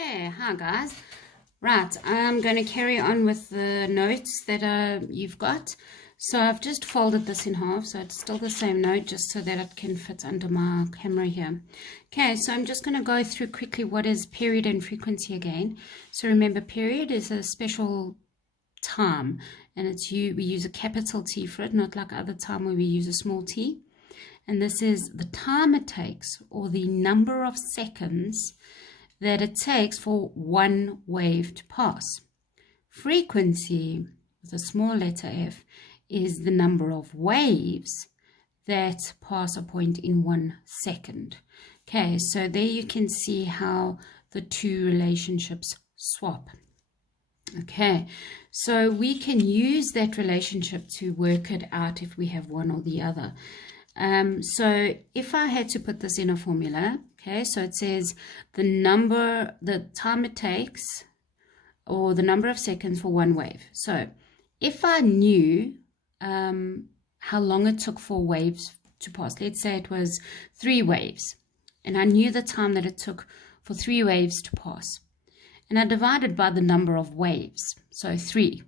Okay, hi guys. Right, I'm going to carry on with the notes that you've got. So I've just folded this in half, so it's still the same note, just so that it can fit under my camera here. Okay, so I'm just going to go through quickly what is period and frequency again. So remember, period is a special time, and we use a capital T for it, not like other time where we use a small t. And this is the time it takes, or the number of seconds that it takes for one wave to pass. Frequency, with a small letter f, is the number of waves that pass a point in 1 second. Okay, so there you can see how the two relationships swap. Okay, so we can use that relationship to work it out if we have one or the other. So if I had to put this in a formula, okay, so it says the time it takes, or the number of seconds for one wave. So if I knew how long it took for waves to pass, let's say it was 3 waves, and I knew the time that it took for 3 waves to pass, and I divided by the number of waves, so 3,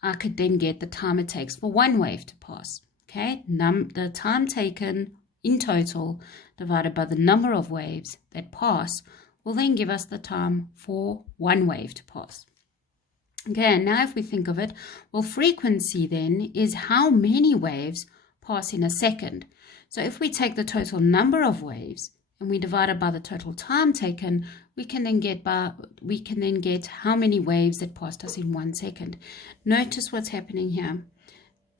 I could then get the time it takes for one wave to pass. Okay, the time taken in total divided by the number of waves that pass will then give us the time for one wave to pass. Okay, and now if we think of it, well, frequency then is how many waves pass in a second. So if we take the total number of waves and we divide it by the total time taken, we can then get how many waves that passed us in 1 second. Notice what's happening here.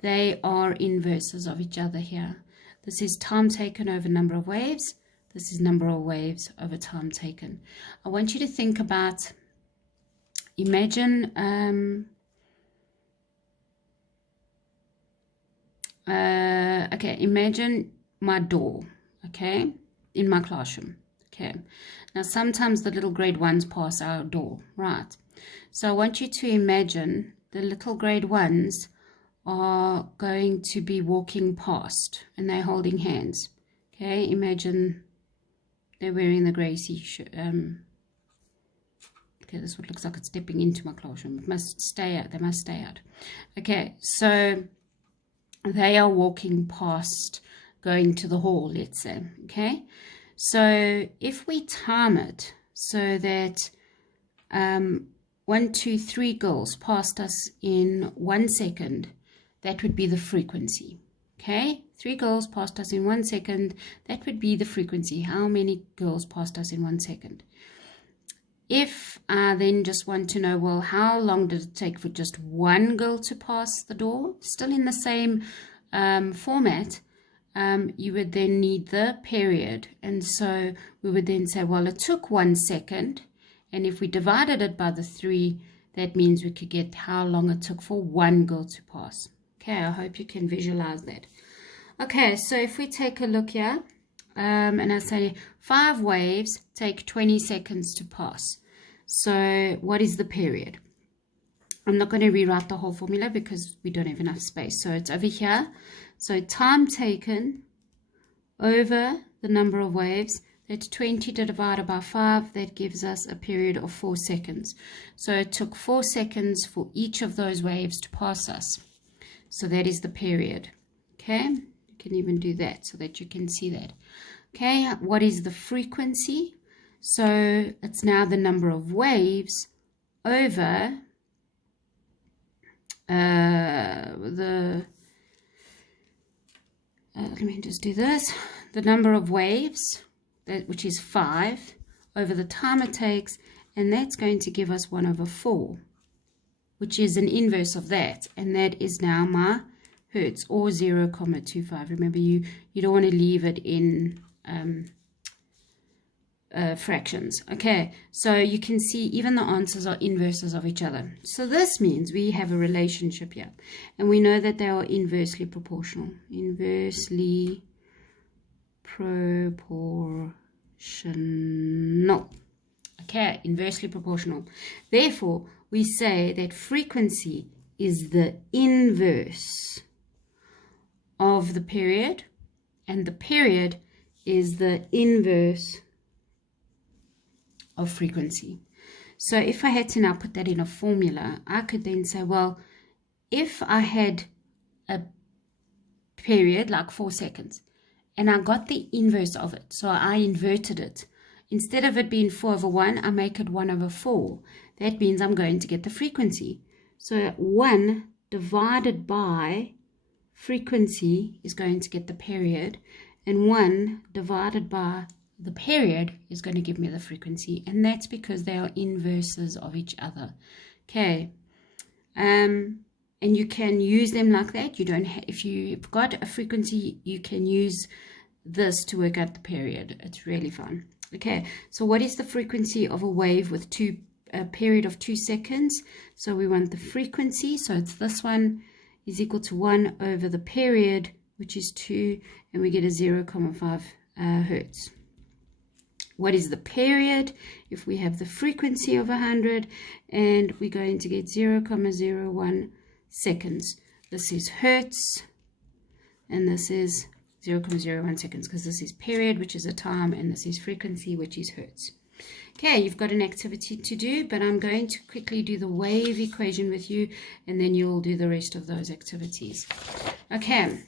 They are inverses of each other here. This is time taken over number of waves. This is number of waves over time taken. I want you to think about, imagine, imagine my door, okay, in my classroom, okay. Now, sometimes the little grade 1s pass our door, right? So I want you to imagine the little grade 1s are going to be walking past and they're holding hands. Okay, imagine they're wearing the grey shirt. Okay, this is what looks like it's stepping into my classroom. It must stay out. They must stay out. Okay, so they are walking past, going to the hall, let's say. Okay, so if we time it so that 1, 2, 3 girls passed us in 1 second, that would be the frequency. Okay, 3 girls passed us in 1 second. That would be the frequency. How many girls passed us in 1 second? If I then just want to know, well, how long did it take for just one girl to pass the door? Still in the same format, you would then need the period. And so we would then say, well, it took 1 second. And if we divided it by the 3, that means we could get how long it took for one girl to pass. Okay, I hope you can visualize that. Okay, so if we take a look here, and I say 5 waves take 20 seconds to pass. So what is the period? I'm not going to rewrite the whole formula because we don't have enough space. So it's over here. So time taken over the number of waves, that's 20 divided by 5. That gives us a period of 4 seconds. So it took 4 seconds for each of those waves to pass us. So that is the period. Okay, you can even do that so that you can see that. Okay, what is the frequency? So it's now the number of waves over let me just do this. The number of waves, which is 5, over the time it takes, and that's going to give us 1 over 4. Which is an inverse of that, and that is now my hertz, or 0.25. Remember, you don't want to leave it in fractions. Okay, so you can see even the answers are inverses of each other. So this means we have a relationship here, and we know that they are inversely proportional. Inversely proportional. Okay, inversely proportional. Therefore, we say that frequency is the inverse of the period, and the period is the inverse of frequency. So if I had to now put that in a formula, I could then say, well, if I had a period like 4 seconds and I got the inverse of it, so I inverted it, instead of it being 4/1, I make it 1/4. That means I'm going to get the frequency. So 1 divided by frequency is going to get the period, and 1 divided by the period is going to give me the frequency, and that's because they are inverses of each other. Okay, and you can use them like that. You don't if you've got a frequency, you can use this to work out the period. It's really fun. Okay, so what is the frequency of a wave with a period of 2 seconds? So we want the frequency, so it's this one is equal to 1 over the period, which is 2, and we get a 0,5 hertz. What is the period? If we have the frequency of 100, and we're going to get 0,01 seconds. This is hertz, and this is 0,01 seconds, because this is period, which is a time, and this is frequency, which is hertz. Okay, you've got an activity to do, but I'm going to quickly do the wave equation with you, and then you'll do the rest of those activities. Okay,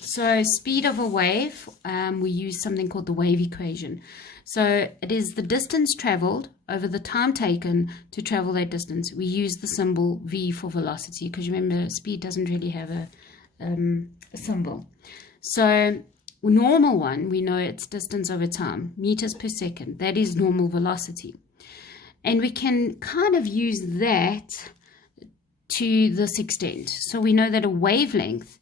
so speed of a wave, we use something called the wave equation. So it is the distance traveled over the time taken to travel that distance. We use the symbol V for velocity, because remember, speed doesn't really have a symbol. So normal one, we know it's distance over time, meters per second. That is normal velocity. And we can kind of use that to this extent. So we know that a wavelength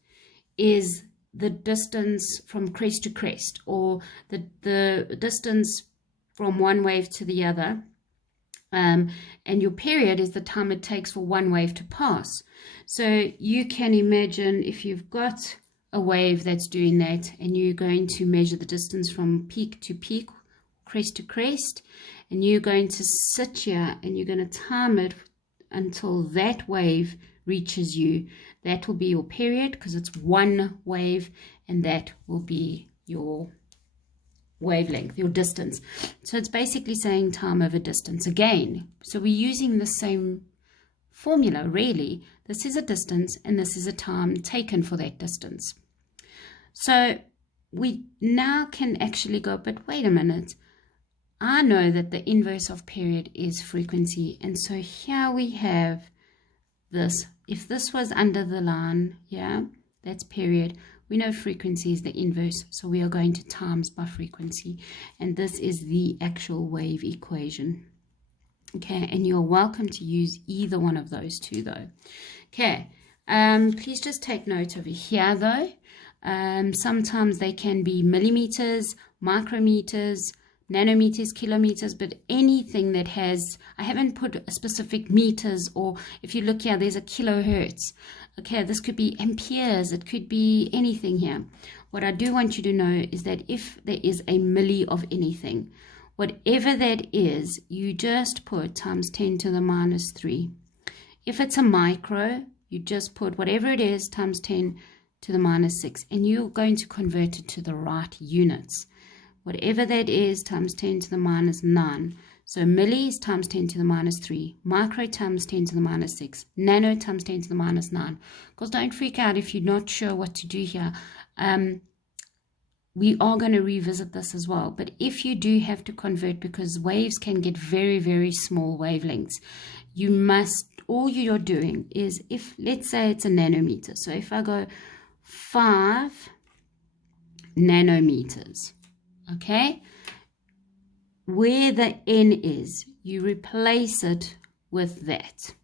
is the distance from crest to crest, or the distance from one wave to the other. And your period is the time it takes for one wave to pass. So you can imagine if you've got a wave that's doing that, and you're going to measure the distance from peak to peak, crest to crest, and you're going to sit here and you're going to time it until that wave reaches you. That will be your period, because it's one wave, and that will be your wavelength, your distance. So it's basically saying time over distance again. So we're using the same formula, really. This is a distance, and this is a time taken for that distance. So we now can actually go, but wait a minute, I know that the inverse of period is frequency, and so here we have this. If this was under the line, yeah, that's period. We know frequency is the inverse, so we are going to times by frequency, and this is the actual wave equation. Okay, and you're welcome to use either one of those two, though. Okay, please just take note over here, though. Sometimes they can be millimeters, micrometers, nanometers, kilometers, but anything that has, I haven't put a specific meters, or if you look here, there's a kilohertz. Okay, this could be amperes, it could be anything here. What I do want you to know is that if there is a milli of anything, whatever that is, you just put times 10 to the minus 3. If it's a micro, you just put whatever it is times 10 to the minus 6, and you're going to convert it to the right units. Whatever that is times 10 to the minus 9. So millis times 10 to the minus 3. Micro times 10 to the minus 6. Nano times 10 to the minus 9. Because don't freak out if you're not sure what to do here. We are going to revisit this as well. But if you do have to convert, because waves can get very, very small wavelengths, you must, all you're doing is, if, let's say it's a nanometer. So if I go 5 nanometers, okay, where the n is, you replace it with that.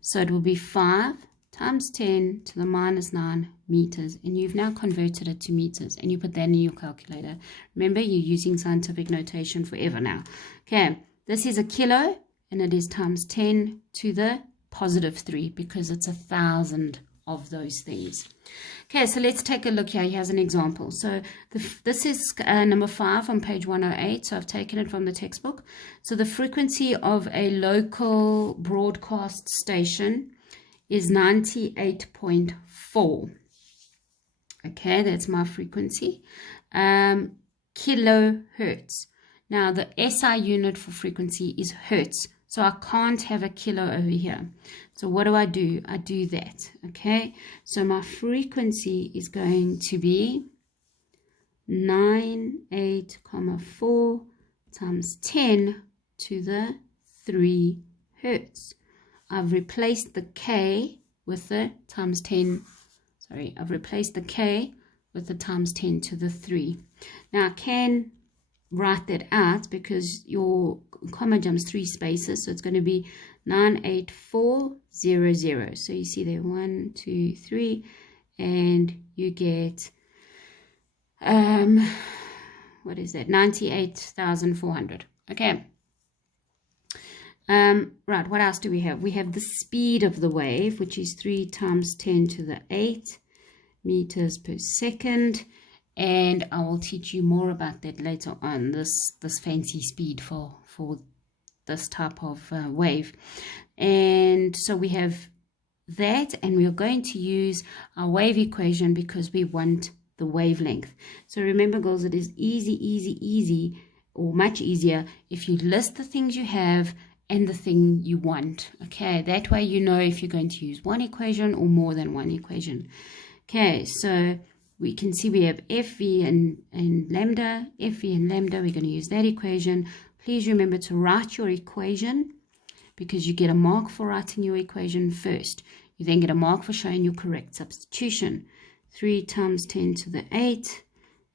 So it will be 5 times 10 to the minus 9 meters, and you've now converted it to meters, and you put that in your calculator. Remember, you're using scientific notation forever now. Okay, this is a kilo, and it is times 10 to the positive 3, because it's 1,000 of those things. Okay, so let's take a look here. Here's an example. So this is number 5 on page 108. So I've taken it from the textbook. So the frequency of a local broadcast station is 98.4. Okay, that's my frequency. Kilohertz. Now, the SI unit for frequency is hertz. So I can't have a kilo over here. So what do? I do that, okay? So my frequency is going to be 98,4 times 10 to the 3 hertz. I've replaced the K with the times 10. Sorry, I've replaced the K with the times 10 to the 3. Now I can write that out because your comma jumps 3 spaces, so it's going to be 98400. So you see there 1, 2, 3, and you get what is that? 98,400. Okay. Right, what else do we have? We have the speed of the wave, which is 3 times 10 to the 8 meters per second. And I will teach you more about that later on, this fancy speed for this type of wave. And so we have that, and we're going to use our wave equation because we want the wavelength. So remember, girls, it is easy, or much easier if you list the things you have and the thing you want. Okay, that way you know if you're going to use one equation or more than one equation. Okay, so we can see we have FV and lambda. FV and lambda, we're going to use that equation. Please remember to write your equation because you get a mark for writing your equation first. You then get a mark for showing your correct substitution. 3 times 10 to the 8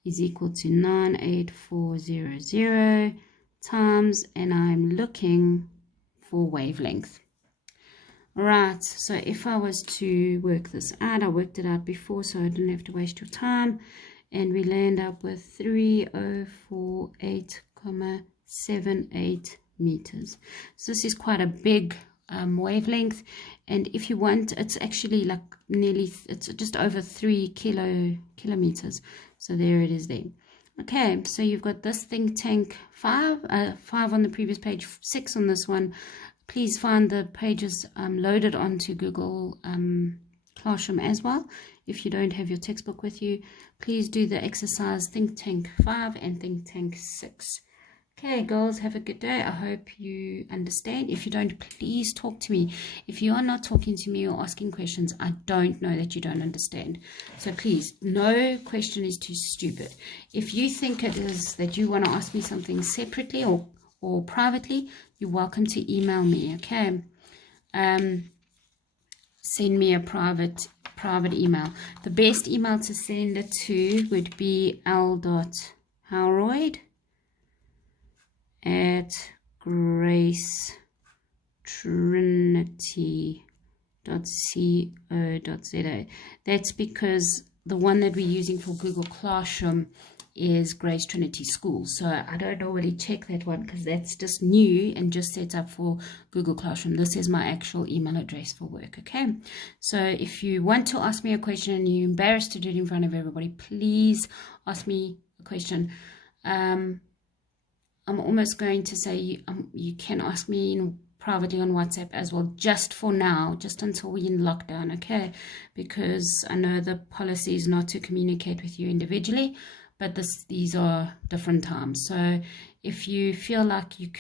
is equal to 98400 times, and I'm looking for wavelength. Right, so if I was to work this out, I worked it out before so I didn't have to waste your time, and we land up with 3048,78 meters. So this is quite a big wavelength, and if you want, it's actually like it's just over 3 kilometers. So there it is there. Okay, so you've got this think tank 5 on the previous page, 6 on this one. Please find the pages loaded onto Google Classroom as well. If you don't have your textbook with you, please do the exercise Think Tank 5 and Think Tank 6. Okay, girls, have a good day. I hope you understand. If you don't, please talk to me. If you are not talking to me or asking questions, I don't know that you don't understand. So please, no question is too stupid. If you think it is that you want to ask me something separately or privately, you're welcome to email me, okay? Send me a private email. The best email to send it to would be l.howroyd@gracetrinity.co.za. That's because the one that we're using for Google Classroom is Grace Trinity School. So I don't normally check that one because that's just new and just set up for Google Classroom. This is my actual email address for work, okay? So if you want to ask me a question and you're embarrassed to do it in front of everybody, please ask me a question. I'm almost going to say you can ask me privately on WhatsApp as well, just for now, just until we're in lockdown, okay? Because I know the policy is not to communicate with you individually, but these are different times. So if you feel like you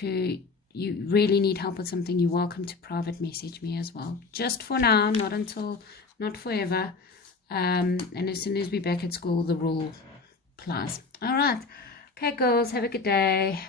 really need help with something, you're welcome to private message me as well. Just for now, not forever. And as soon as we're back at school, the rule applies. All right. Okay, girls, have a good day.